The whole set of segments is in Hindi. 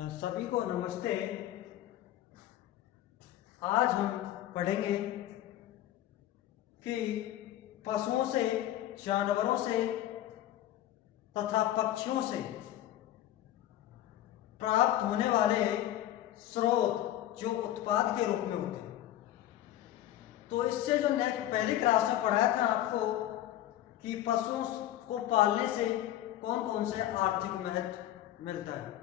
सभी को नमस्ते। आज हम पढ़ेंगे कि पशुओं से, जानवरों से तथा पक्षियों से प्राप्त होने वाले स्रोत जो उत्पाद के रूप में होते हैं। तो इससे जो पहली क्लास में पढ़ाया था आपको कि पशुओं को पालने से कौन कौन से आर्थिक महत्व मिलता है।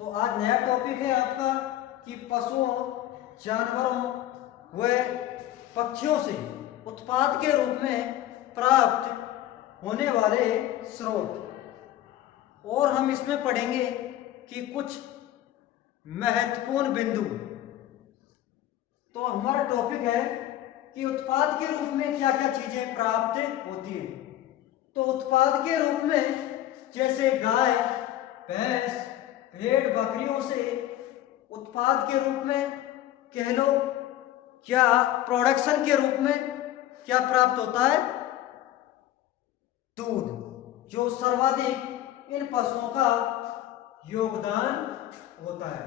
तो आज नया टॉपिक है आपका कि पशुओं, जानवरों व पक्षियों से उत्पाद के रूप में प्राप्त होने वाले स्रोत। और हम इसमें पढ़ेंगे कि कुछ महत्वपूर्ण बिंदु। तो हमारा टॉपिक है कि उत्पाद के रूप में क्या क्या चीजें प्राप्त होती है। तो उत्पाद के रूप में जैसे गाय, भैंस, भेड़, बकरियों से उत्पाद के रूप में कह लो, क्या प्रोडक्शन के रूप में क्या प्राप्त होता है? दूध, जो सर्वाधिक इन पशुओं का योगदान होता है।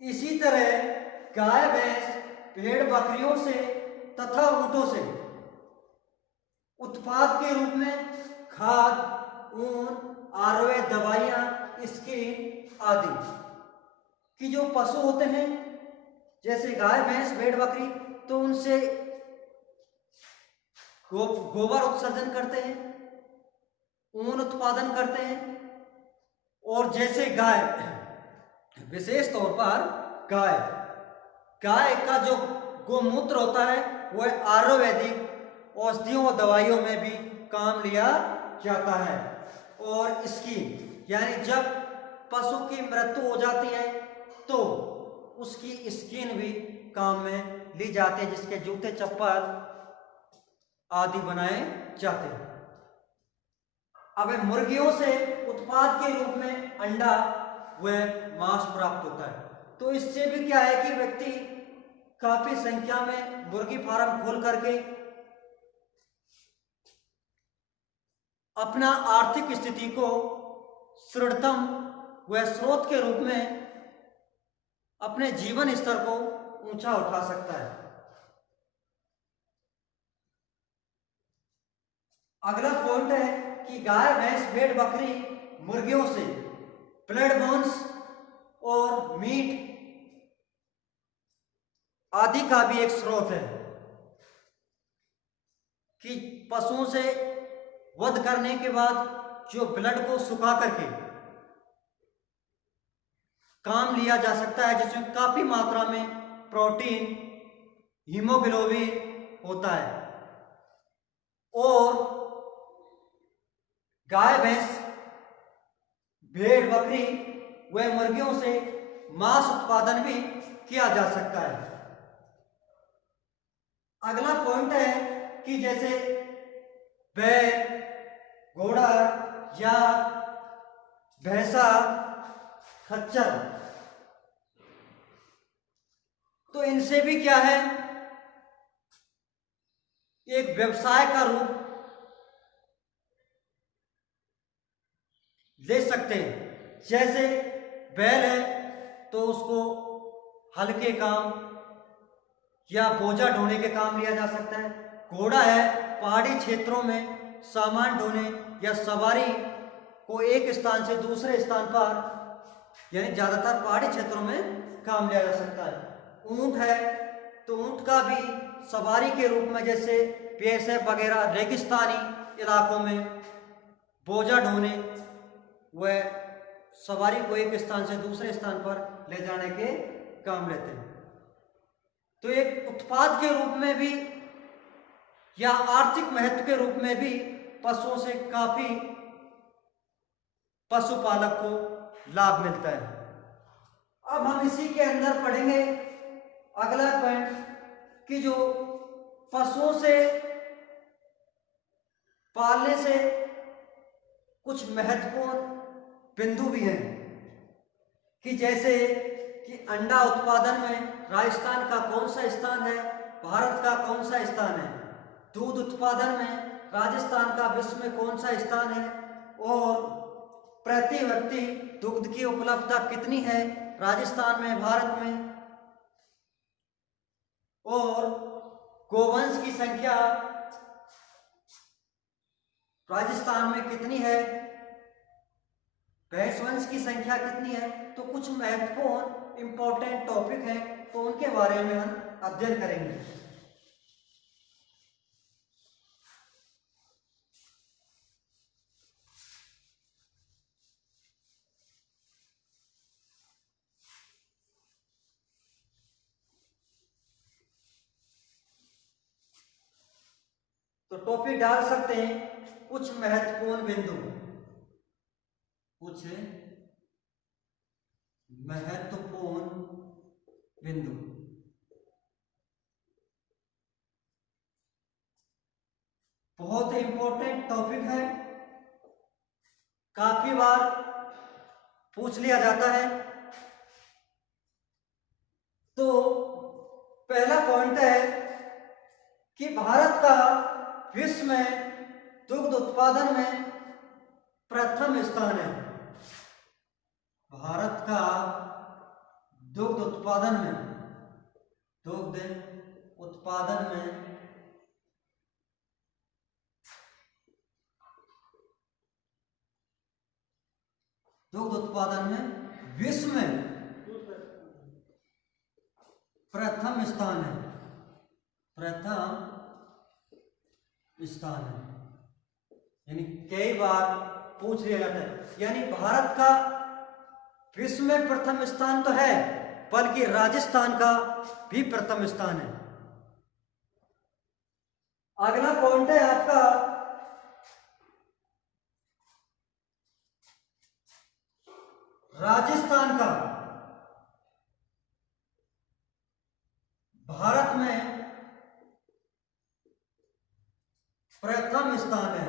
इसी तरह गाय, भैंस, भेड़, बकरियों से तथा ऊंटों से उत्पाद के रूप में खाद, ऊन, आयुर्वेद दवाइयां, स्किन आदि कि जो पशु होते हैं जैसे गाय, भैंस, भेड़, बकरी, तो उनसे गोबर उत्सर्जन करते हैं, ऊन उत्पादन करते हैं। और जैसे गाय, विशेष तौर पर गाय का जो गोमूत्र होता है वह आयुर्वेदिक औषधियों और दवाइयों में भी काम लिया जाता है। और इसकी यानी जब पशु की मृत्यु हो जाती है तो उसकी स्किन भी काम में ली जाती है, जिसके जूते, चप्पल आदि बनाए जाते हैं। अब मुर्गियों से उत्पाद के रूप में अंडा व मांस प्राप्त होता है। तो इससे भी क्या है कि व्यक्ति काफी संख्या में मुर्गी फार्म खोल करके अपना आर्थिक स्थिति को सुदृढ़तम व स्रोत के रूप में अपने जीवन स्तर को ऊंचा उठा सकता है। अगला पॉइंट है कि गाय, भैंस, भेड़, बकरी, मुर्गियों से ब्लड, बोन्स और मीट आदि का भी एक स्रोत है कि पशुओं से वध करने के बाद जो ब्लड को सुखा करके काम लिया जा सकता है, जिसमें काफी मात्रा में प्रोटीन, हीमोग्लोबिन होता है। और गाय, भैंस, भेड़, बकरी व मुर्गियों से मांस उत्पादन भी किया जा सकता है। अगला पॉइंट है कि जैसे बैल, घोड़ा या भैंसा, खच्चर, तो इनसे भी क्या है, एक व्यवसाय का रूप ले सकते हैं। जैसे बैल है तो उसको हल्के काम या बोझा ढोने के काम लिया जा सकता है। घोड़ा है पहाड़ी क्षेत्रों में सामान ढोने या सवारी को एक स्थान से दूसरे स्थान पर, यानी ज्यादातर पहाड़ी क्षेत्रों में काम लिया जा सकता है। ऊंट है तो ऊंट का भी सवारी के रूप में, जैसे बीएसएफ वगैरह रेगिस्तानी इलाकों में बोझा ढोने व सवारी को एक स्थान से दूसरे स्थान पर ले जाने के काम लेते हैं। तो एक उत्पाद के रूप में भी या आर्थिक महत्व के रूप में भी पशुओं से काफी पशुपालक को लाभ मिलता है। अब हम इसी के अंदर पढ़ेंगे अगला पॉइंट कि जो पशुओं से पालने से कुछ महत्वपूर्ण बिंदु भी हैं कि जैसे कि अंडा उत्पादन में राजस्थान का कौन सा स्थान है, भारत का कौन सा स्थान है। दूध उत्पादन में राजस्थान का विश्व में कौन सा स्थान है। और प्रति व्यक्ति दुग्ध की उपलब्धता कितनी है राजस्थान में, भारत में, और गोवंश की संख्या राजस्थान में कितनी है, भैंस वंश की संख्या कितनी है। तो कुछ महत्वपूर्ण इंपॉर्टेंट टॉपिक हैं, तो उनके बारे में हम अध्ययन करेंगे। तो टॉपिक डाल सकते हैं कुछ महत्वपूर्ण बिंदु, कुछ महत्वपूर्ण बिंदु। बहुत इंपॉर्टेंट टॉपिक है, काफी बार पूछ लिया जाता है। तो पहला पॉइंट है कि भारत का विश्व में दुग्ध उत्पादन में प्रथम स्थान है। भारत का दुग्ध उत्पादन में, दुग्ध उत्पादन में विश्व में प्रथम स्थान है, प्रथम स्थान है। यानी कई बार पूछ लिया जाता है, यानी भारत का विश्व में प्रथम स्थान तो है, बल्कि राजस्थान का भी प्रथम स्थान है। अगला पॉइंट है आपका राजस्थान का भारत में प्रथम स्थान है,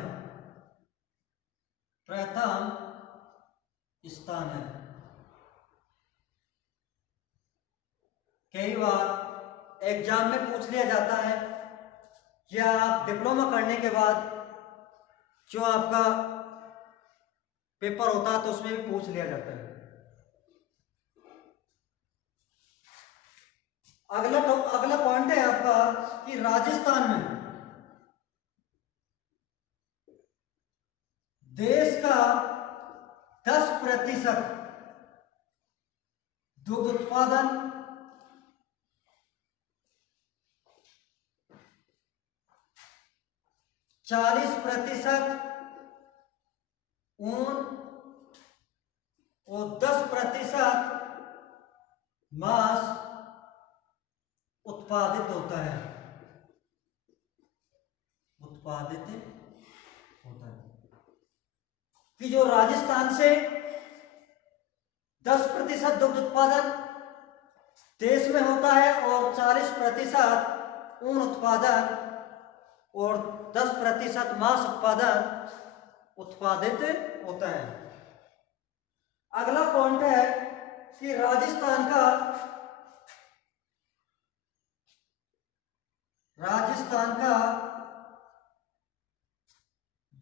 प्रथम स्थान है। कई बार एग्जाम में पूछ लिया जाता है, या आप डिप्लोमा करने के बाद जो आपका पेपर होता है तो उसमें भी पूछ लिया जाता है। अगला पॉइंट है आपका कि राजस्थान में देश का 10% दुग्ध उत्पादन, 40% ऊन और 10% मांस उत्पादित होता है, उत्पादित होता है। कि जो राजस्थान से 10% दुग्ध उत्पादन देश में होता है और 40% ऊन उत्पादन और 10% मांस उत्पादन उत्पादित होता है। अगला पॉइंट है कि राजस्थान का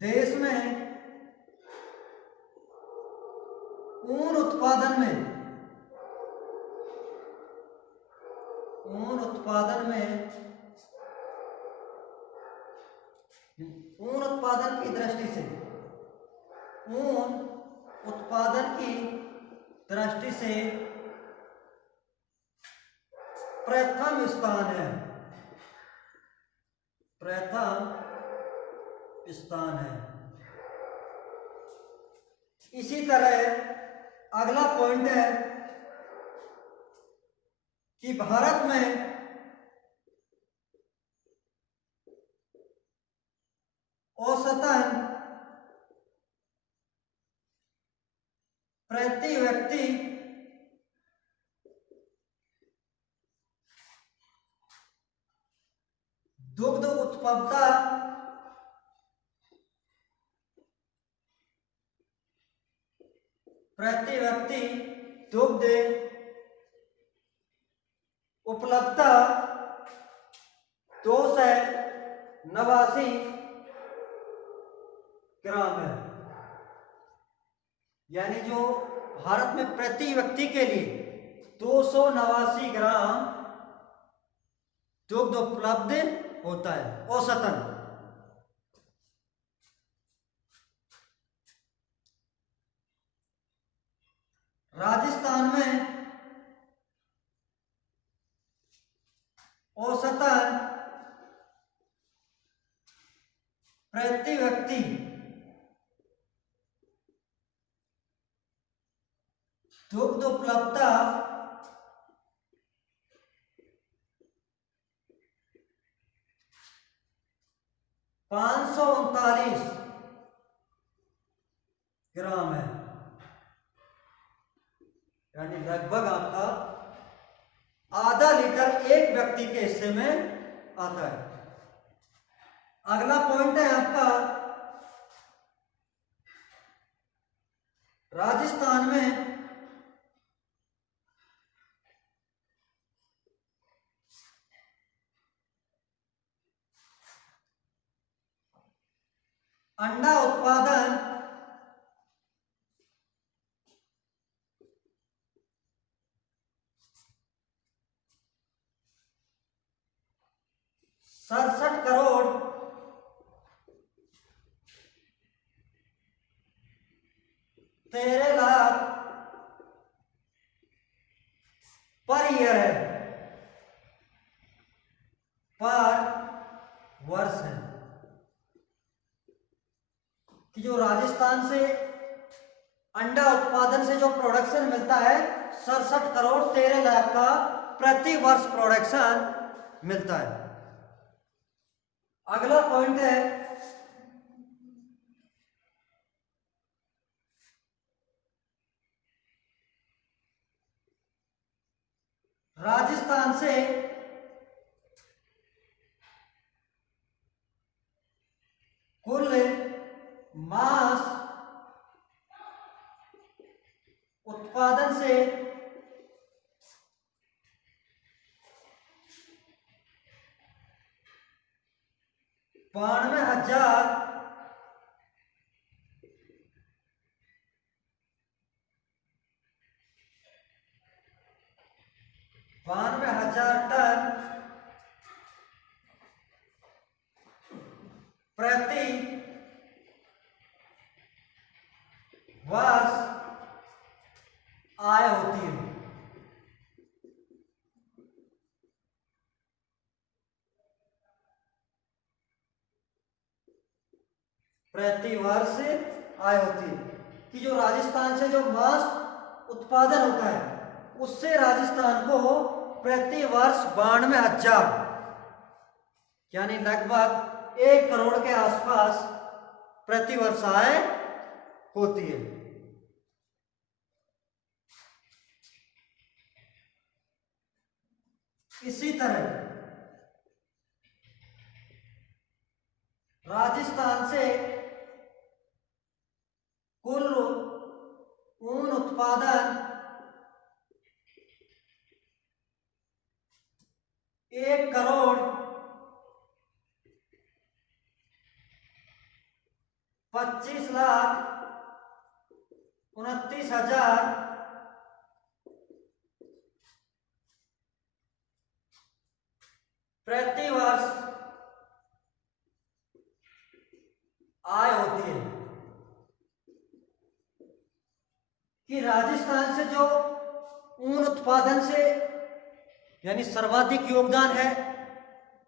देश में ऊन उत्पादन की दृष्टि से, ऊन उत्पादन की दृष्टि से प्रथम स्थान है, प्रथम स्थान है। इसी तरह अगला पॉइंट है कि भारत में औसतन प्रति व्यक्ति दुग्ध उत्पादकता प्रति व्यक्ति दुग्ध उपलब्धता 289 ग्राम है। यानी जो भारत में प्रति व्यक्ति के लिए 289 ग्राम दुग्ध उपलब्ध होता है औसतन। राजस्थान में औसतन प्रति व्यक्ति दुग्ध उपलब्धता 539 ग्राम है, यानी लगभग आपका आधा लीटर एक व्यक्ति के हिस्से में आता है। अगला पॉइंट है आपका राजस्थान में अंडा उत्पादन सड़सठ करोड़ 13 लाख पर ईयर है, पर वर्ष है। कि जो राजस्थान से अंडा उत्पादन से जो प्रोडक्शन मिलता है 67 करोड़ 13 लाख का प्रति वर्ष प्रोडक्शन मिलता है। अगला पॉइंट है राजस्थान से कुल मांस उत्पादन से 92,000 टन प्रति वर्ष आय होती है। प्रति वर्ष आय होती है कि जो राजस्थान से जो मांस उत्पादन होता है उससे राजस्थान को प्रति वर्ष 92,000 यानी लगभग 1 करोड़ के आसपास प्रति वर्ष आय होती है। इसी तरह राजस्थान से कुल ऊन उत्पादन 1 करोड़ 25 लाख 29,000 प्रति वर्ष आय होती है। कि राजस्थान से जो ऊन उत्पादन से यानी सर्वाधिक योगदान है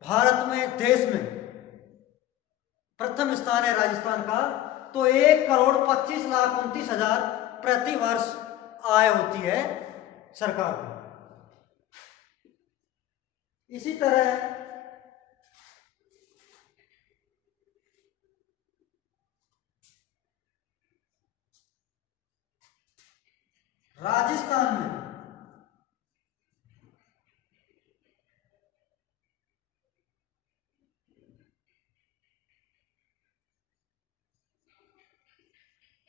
भारत में, देश में प्रथम स्थान है राजस्थान का, तो 1 करोड़ 25 लाख 29,000 प्रति वर्ष आय होती है सरकार को। इसी तरह राजस्थान में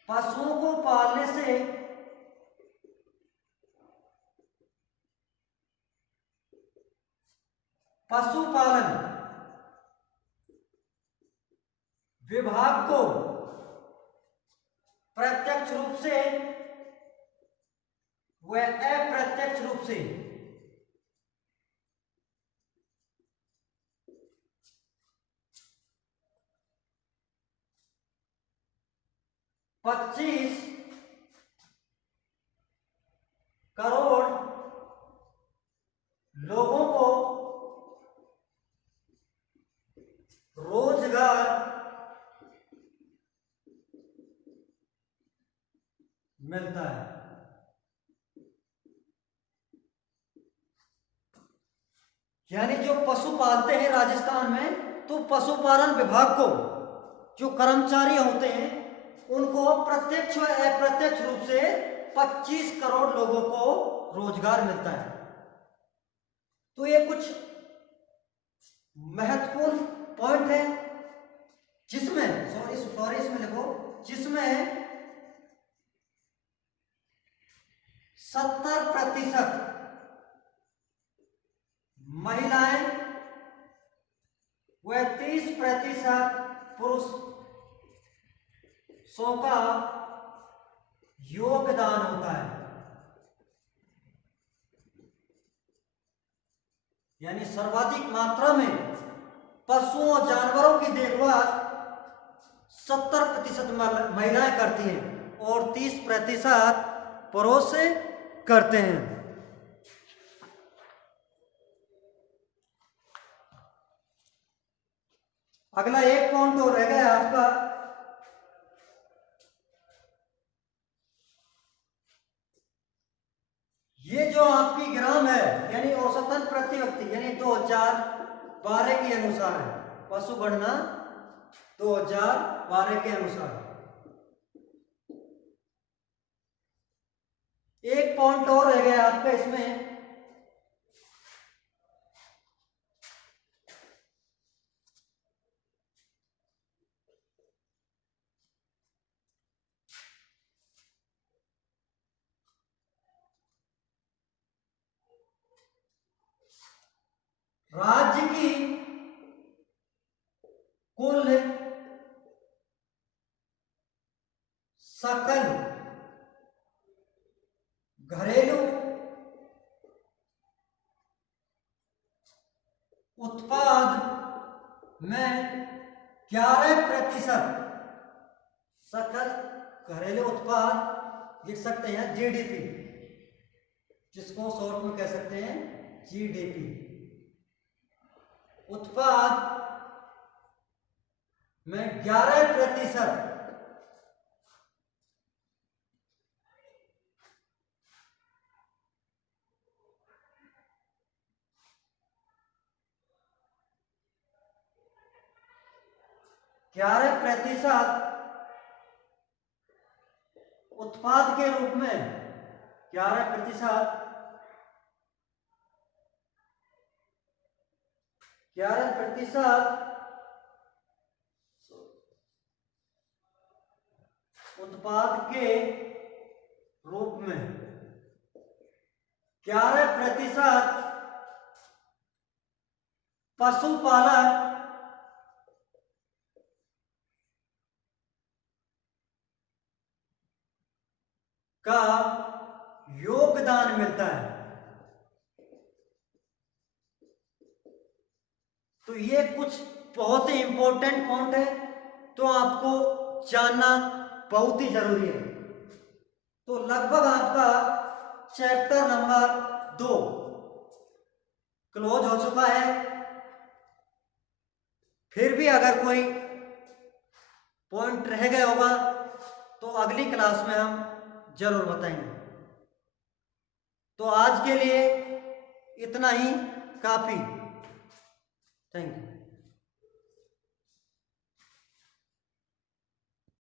पशुओं को पालने से पशुपालन विभाग को प्रत्यक्ष रूप से व अप्रत्यक्ष रूप से $25 करोड़ लोगों को रोजगार मिलता है। यानी जो पशु पालते हैं राजस्थान में, तो पशुपालन विभाग को जो कर्मचारी होते हैं उनको प्रत्यक्ष व अप्रत्यक्ष रूप से 25 करोड़ लोगों को रोजगार मिलता है। तो ये कुछ महत्वपूर्ण पॉइंट है जिसमें इसमें देखो, जिसमें 70% महिलाएं व 30% पुरुषों का योगदान होता है। यानी सर्वाधिक मात्रा में पशुओं और जानवरों की देखभाल 70% महिलाएं करती हैं और 30% पुरुष करते हैं। अगला एक पॉइंट और रह गया आपका, ये जो आपकी ग्राम है यानी औसतन प्रति व्यक्ति यानी 2012 के अनुसार है, पशु गणना 2012 के अनुसार। एक पॉइंट और रह गया आपका इसमें, राज्य की कुल सकल घरेलू उत्पाद में 11% सकल घरेलू उत्पाद लिख सकते हैं जीडीपी, जिसको शॉर्ट में कह सकते हैं जीडीपी, उत्पाद में 11% उत्पाद के रूप में 11% उत्पाद के रूप में 11% पशुपालन का योगदान मिलता है। तो ये कुछ बहुत ही इंपॉर्टेंट पॉइंट है, तो आपको जानना बहुत ही जरूरी है। तो लगभग आपका चैप्टर नंबर 2 क्लोज हो चुका है। फिर भी अगर कोई पॉइंट रह गया होगा तो अगली क्लास में हम जरूर बताएंगे। तो आज के लिए इतना ही काफी। Thank you.